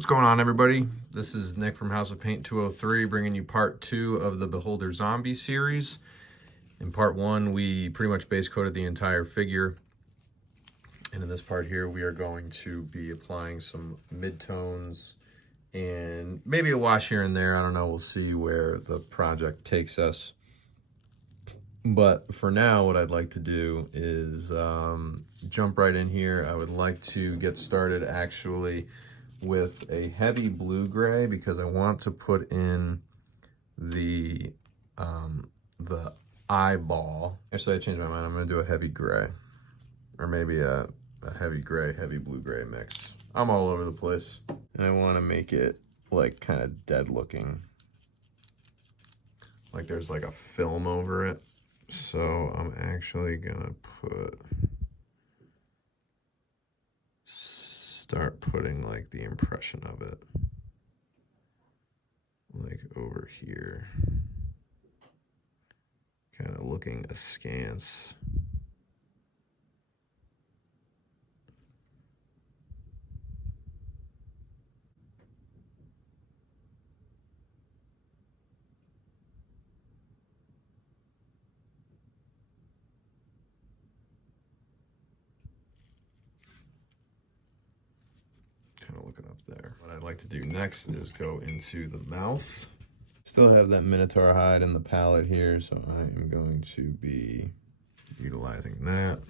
What's going on, everybody? This is Nick from House of Paint 203 bringing you part 2 of the Beholder Zombie series. In part 1, we pretty much base coated the entire figure. And in this part here, we are going to be applying some mid-tones and maybe a wash here and there. I don't know. We'll see where the project takes us. But for now, what I'd like to do is jump right in here. I would like to get started actually with a heavy blue-gray because I want to put in the eyeball. Actually, I changed my mind. I'm going to do a heavy gray, or maybe a heavy gray, heavy blue-gray mix. I'm all over the place, and I want to make it like kind of dead looking, like there's like a film over it. So I'm actually gonna start putting like the impression of it like over here, kind of looking askance. Looking up there. What I'd like to do next is go into the mouth. Still have that Minotaur hide in the palette here, so I am going to be utilizing that.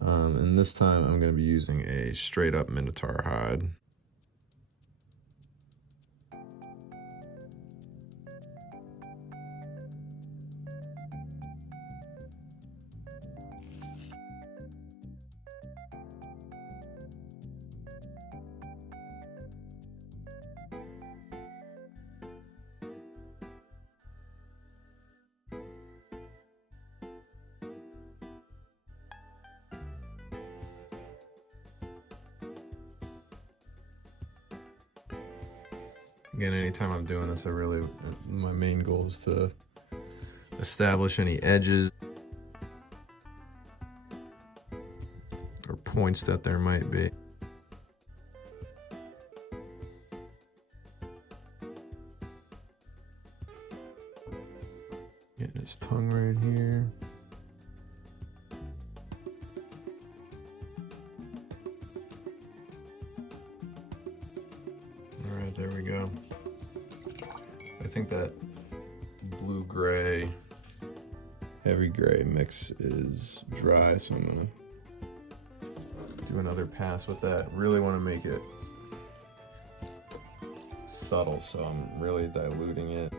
And this time I'm going to be using a straight up Minotaur hide. Again, anytime I'm doing this, my main goal is to establish any edges or points that there might be. Getting his tongue right here. All right, there we go. I think that blue-gray, heavy gray mix is dry, so I'm gonna do another pass with that. Really want to make it subtle, so I'm really diluting it.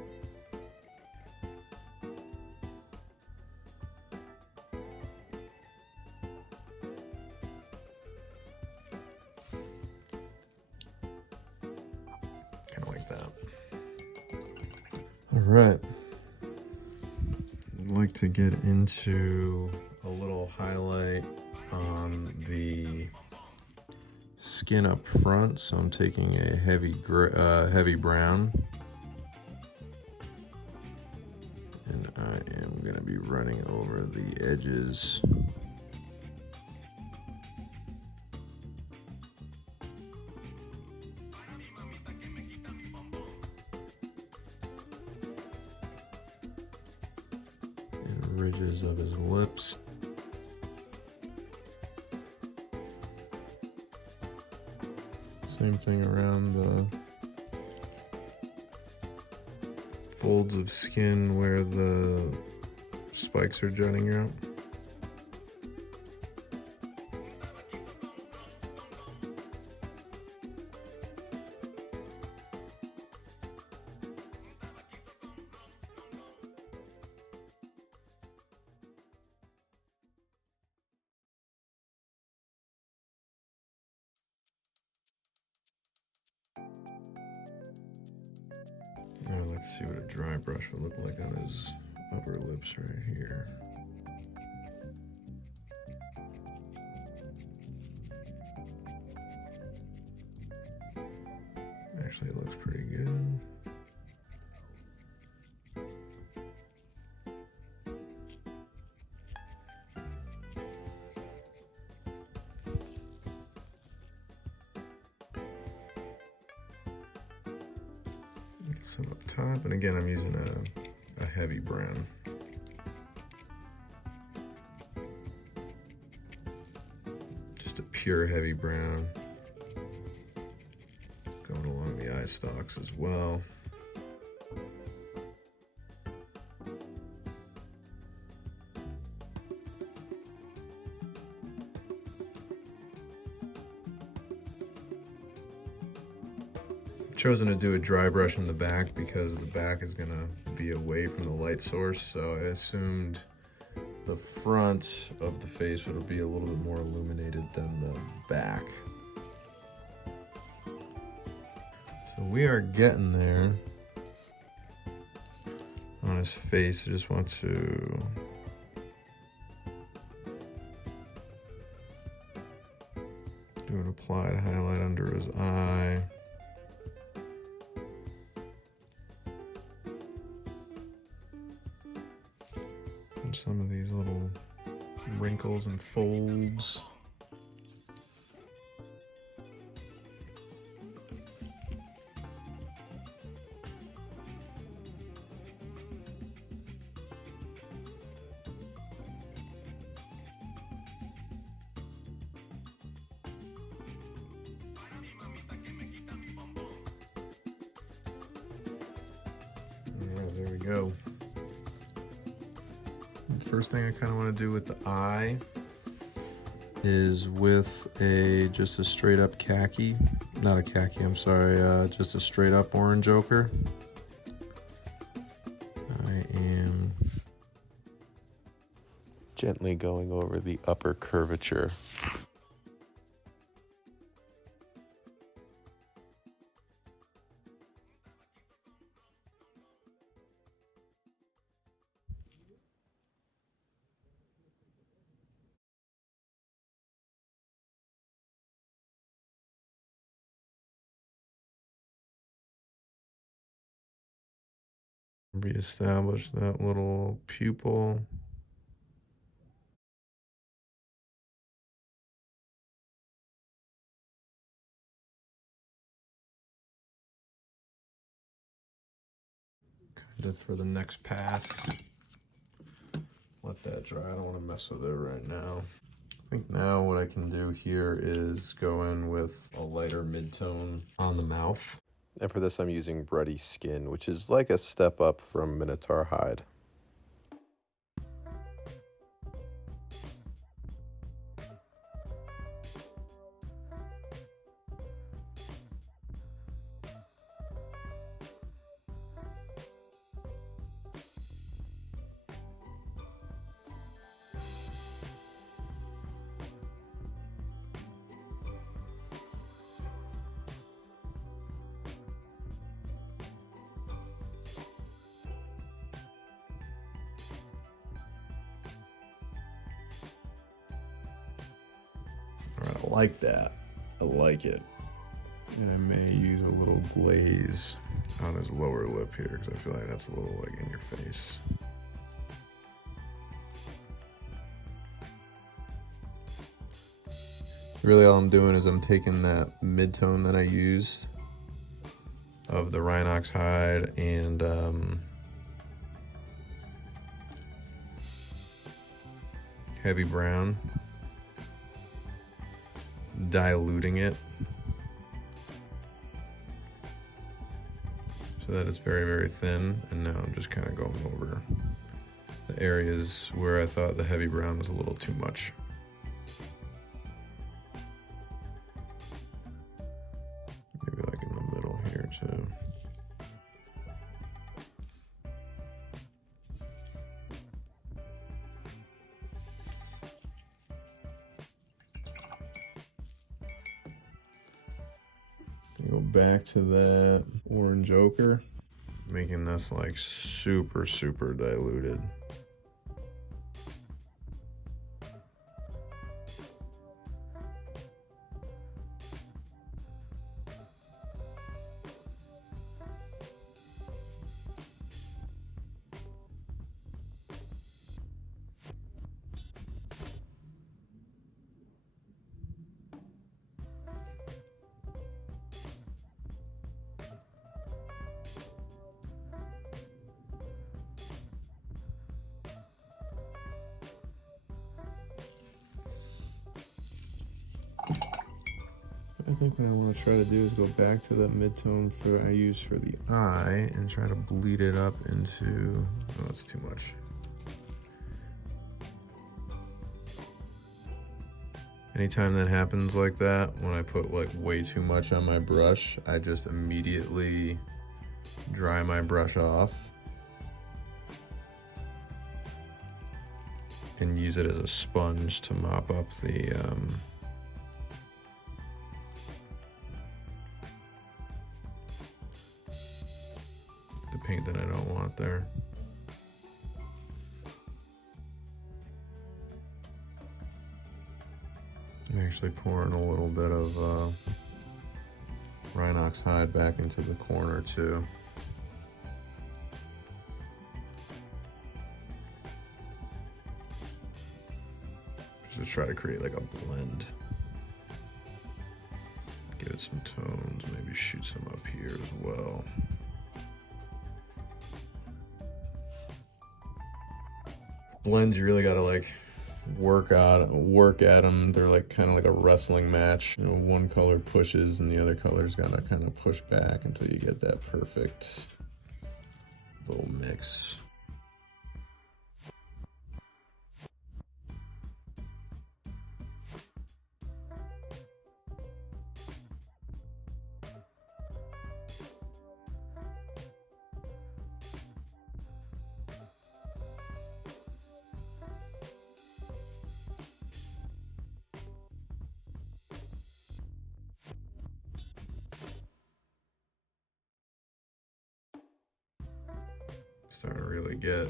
Kind of like that. All right, I'd like to get into a little highlight on the skin up front. So I'm taking a heavy brown, and I am going to be running over the edges. Ridges of his lips. Same thing around the folds of skin where the spikes are jutting out. Now let's see what a dry brush would look like on his upper lips right here. Actually, it looks pretty good. some up top, and again I'm using a heavy brown. Just a pure heavy brown. Going along the eye stalks as well. Chosen to do a dry brush in the back because the back is gonna be away from the light source, so I assumed the front of the face would be a little bit more illuminated than the back. So we are getting there on his face. I just want to do an applied highlight under his eye. Some of these little wrinkles and folds. All right, there we go. First thing I kind of want to do with the eye is with just a straight up khaki, not a khaki, I'm sorry, just a straight up orange ochre. I am gently going over the upper curvature. Reestablish that little pupil. Kind of for the next pass. Let that dry. I don't want to mess with it right now. I think now what I can do here is go in with a lighter mid-tone on the mouth. And for this I'm using Bloody Skin, which is like a step up from Minotaur Hide. I like that. I like it. And I may use a little glaze on his lower lip here because I feel like that's a little like in your face. Really all I'm doing is I'm taking that mid-tone that I used of the Rhinox hide and heavy brown, diluting it so that it's very, very thin. And now I'm just kind of going over the areas where I thought the heavy brown was a little too much. Maybe like in the middle here too. Go back to that orange ochre, making this like super, super diluted. think what I want to try to do is go back to that mid-tone I used for the eye and try to bleed it up into, oh, that's too much. Anytime that happens like that, when I put like way too much on my brush, I just immediately dry my brush off and use it as a sponge to mop up the paint that I don't want there. I'm actually pouring a little bit of Rhinox hide back into the corner too. Just to try to create like a blend. Give it some tones, maybe shoot some up here as well. Blends, you really gotta like work at them. They're like kind of like a wrestling match. You know, one color pushes and the other color's gotta kind of push back until you get that perfect little mix. Starting to really get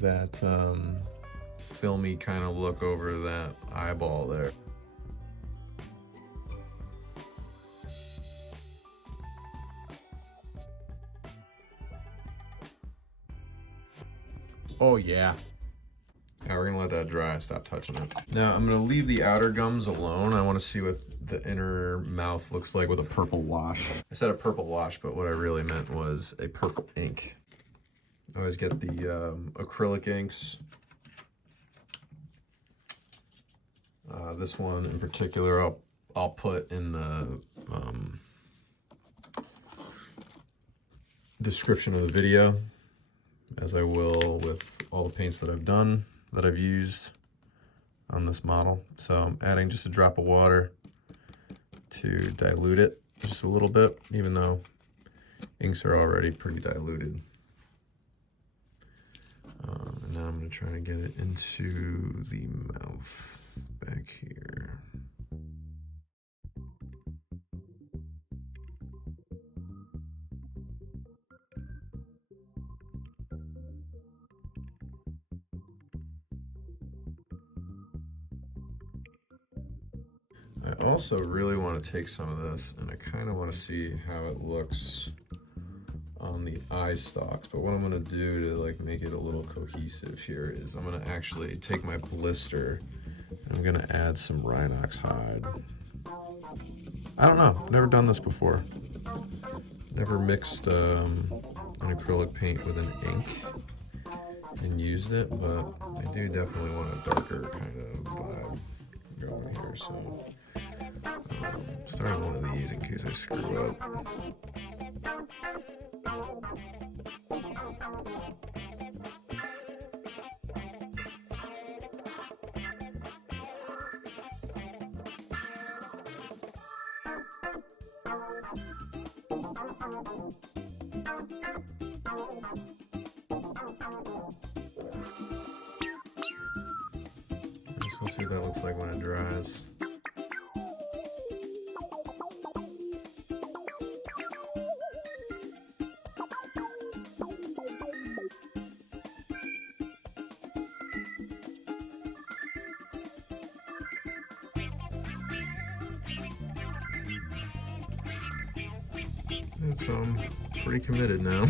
that filmy kind of look over that eyeball there. Oh yeah. Now we're gonna let that dry, stop touching it. Now I'm gonna leave the outer gums alone. I wanna see what the inner mouth looks like with a purple wash. I said a purple wash, but what I really meant was a purple ink. I always get the acrylic inks. This one in particular, I'll put in the description of the video, as I will with all the paints that I've done, that I've used on this model. So I'm adding just a drop of water to dilute it just a little bit, even though inks are already pretty diluted. And now I'm going to try to get it into the mouth back here. I also really want to take some of this and I kind of want to see how it looks on the eye stalks, but what I'm going to do to like make it a little cohesive here is I'm going to actually take my blister and I'm going to add some Rhinox hide. I don't know, I've never done this before. Never mixed an acrylic paint with an ink and used it, but I do definitely want a darker kind of vibe going here, so starting one of these in case I screw up. Let's see what that looks like when it dries. And so I'm pretty committed now.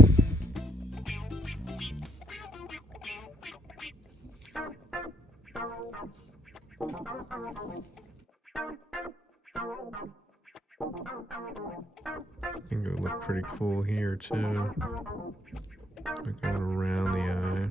I think it would look pretty cool here too. Like going around the eye.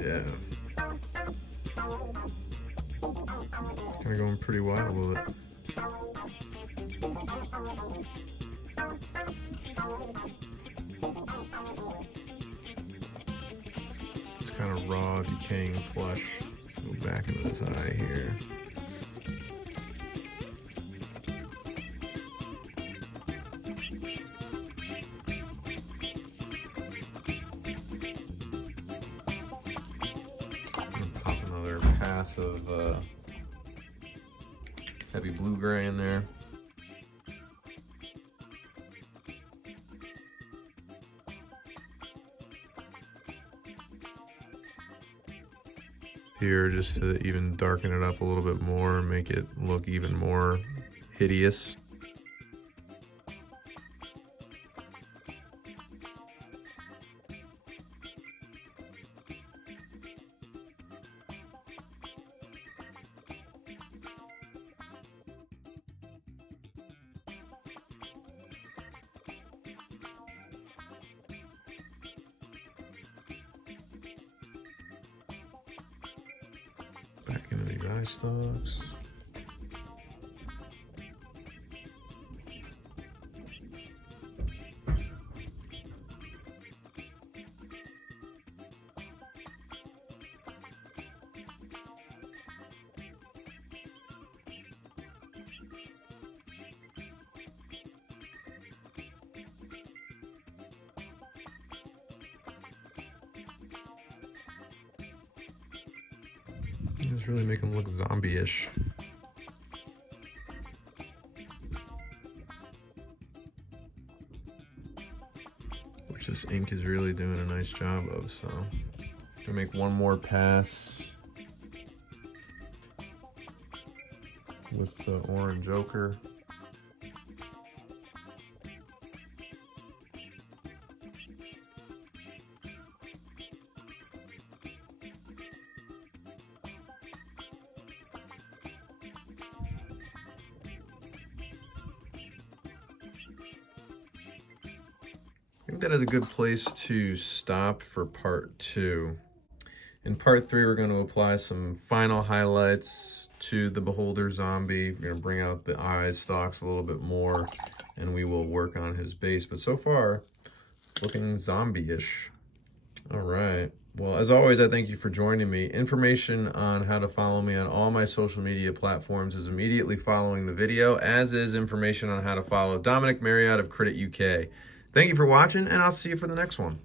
Yeah. Kind of going pretty wild with it. Just kind of raw, decaying flesh. Go back into this eye here. Pop another pass of heavy Bluegrey in there. Here, just to even darken it up a little bit more, make it look even more hideous. Back into these eye stalks. Just really make them look zombie-ish. Which this ink is really doing a nice job of, so. Gonna make one more pass with the orange ochre. I think that is a good place to stop for part 2. In part 3, we're going to apply some final highlights to the Beholder zombie. We're going to bring out the eye stalks a little bit more, and we will work on his base. But so far, it's looking zombie-ish. All right. Well, as always, I thank you for joining me. Information on how to follow me on all my social media platforms is immediately following the video, as is information on how to follow Dominic Marriott of Crit UK. Thank you for watching, and I'll see you for the next one.